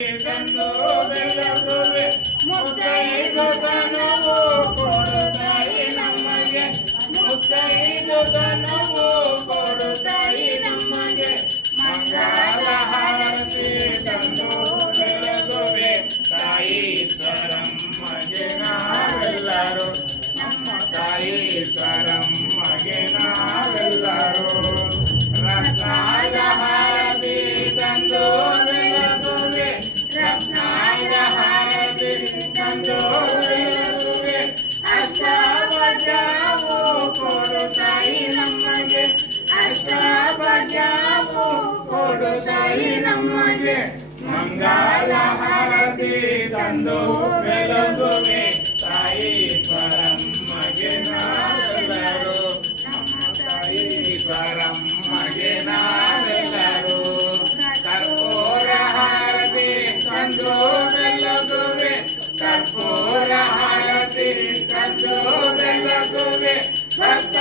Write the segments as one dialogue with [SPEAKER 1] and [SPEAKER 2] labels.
[SPEAKER 1] ತಂದು ಬೆಳಗುವೆ ಮುತ್ತೈದು ತನುವು ಕೊಡುತ್ತಾಯಿ ನಮಗೆ ಮುತ್ತೈದು ತನುವು ಕೊಡುತ್ತಾಯಿ ನಮಗೆ ಮಂಗಲ ಹಾರತಿ ತಂದು ಬೆಳಗುವೆ ತಾಯಿ ಸ್ವರಮ್ಮಗೆ ನಾವೆಲ್ಲರೂ ನಮ್ಮ ತಾಯಿ ಸ್ವರಮ್ಮಗೆ ನಾವೆಲ್ಲರೂ మంగళహరతి తందు వెలుగుని సాయి స్వరమ్మగినారు సాయి స్వరమ్మగినారు కర్పూరహారతి తందు వెలుగుని కర్పూరహారతి తందు వెలుగుని భక్త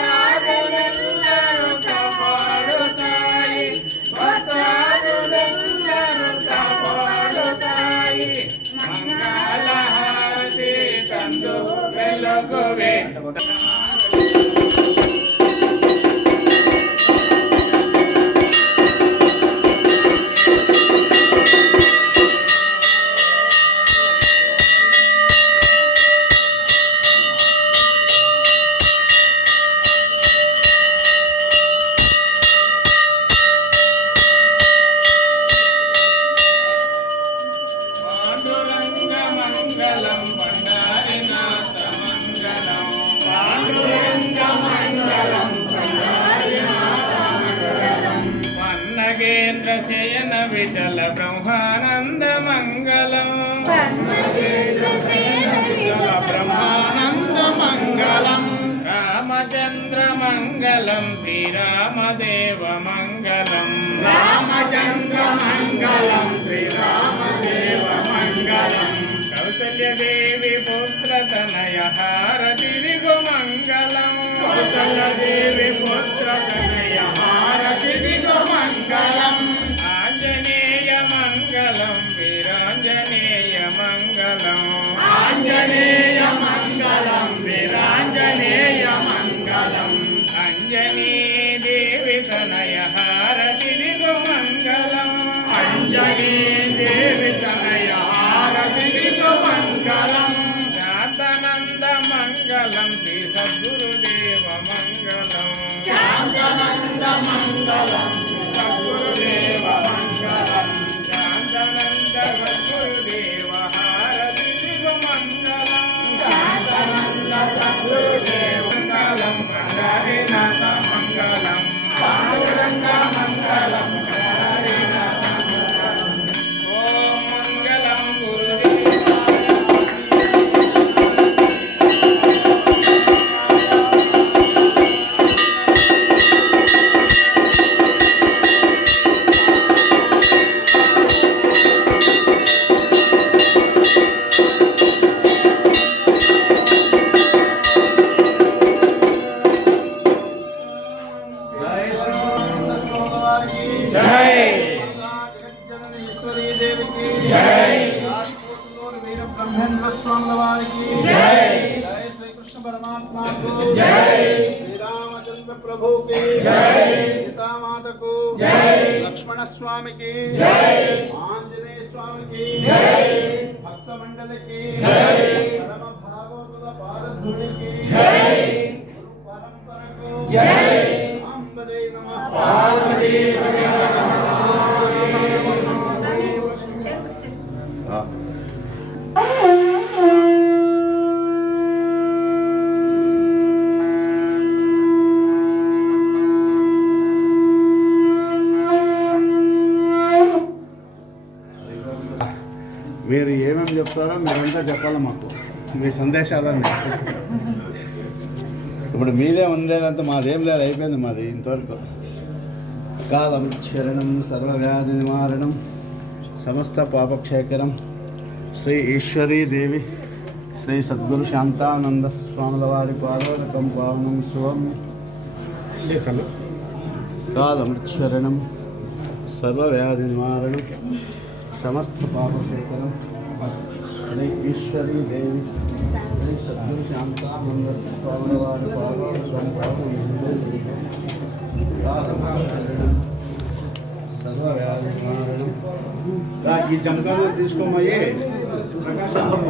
[SPEAKER 1] ಬೆಳಗುವೆ శయన విఠల బ్రహ్మానంద మంగళం. బ్రహ్మానంద మంగళం. రామచంద్ర మంగళం. శ్రీరామదేవ మంగళం. రామచంద్ర మంగళం. శ్రీరామదేవ మంగళం. కౌసల్యదేవి పుత్రతనయ హారతిరిగు మంగళం కౌసల్యదేవి పుత్రతనయ మంగళం వీరాంజనేయ మంగళం. ఆంజనేయ మంగళం వీరాంజనేయ మంగళం. అంజనీ దేవి తనయ హారతిరిగు మంగళం. అంజనీ దేవి తనయ హారతిరిగు మంగళం. శాంతనంద మంగళం శ్రీ సద్గురుదేవ మంగళం. శాంతనంద మంగళం జై
[SPEAKER 2] జగజ్జననేశ్వరీ దేవికి
[SPEAKER 1] జై.
[SPEAKER 2] రాజ్కోట్లోని వీర బ్రహ్మేంద్ర స్వాముల వారికి
[SPEAKER 1] జై.
[SPEAKER 2] జై శ్రీకృష్ణ పరమాత్మకు
[SPEAKER 1] జై.
[SPEAKER 2] శ్రీరామచంద్ర ప్రభుకి
[SPEAKER 1] జై.
[SPEAKER 2] సీతామాతకు
[SPEAKER 1] జై.
[SPEAKER 2] లక్ష్మణ స్వామికి
[SPEAKER 1] జై.
[SPEAKER 2] మీరు ఏమేమి చెప్తారో మీరంతా చెప్పాలి మాకు. మీ సందేశాలన్నీ. ఇప్పుడు మీదే ఉండేదంతా మాదేం లేదు అయిపోయింది మాది ఇంతవరకు. కాలముచ్చరణం సర్వవ్యాధి నివారణం సమస్త పాపక్షేకరం. శ్రీ ఈశ్వరీ దేవి శ్రీ సద్గురు శాంతానంద స్వాముల వారి పాదోదకం పావనం శివం కాలముచ్చరణం సర్వవ్యాధి నివారణం సమస్త పాపక్షేకరం. శ్రీ ఈశ్వరీ దేవి శ్రీ సద్గురు శాంతానంద స్వాముల వారి పాదోదరం సర్వవ్యాధి నివారణం రా, ఈ జంకాలు తీసుకోమయ్యే. ప్రకాశం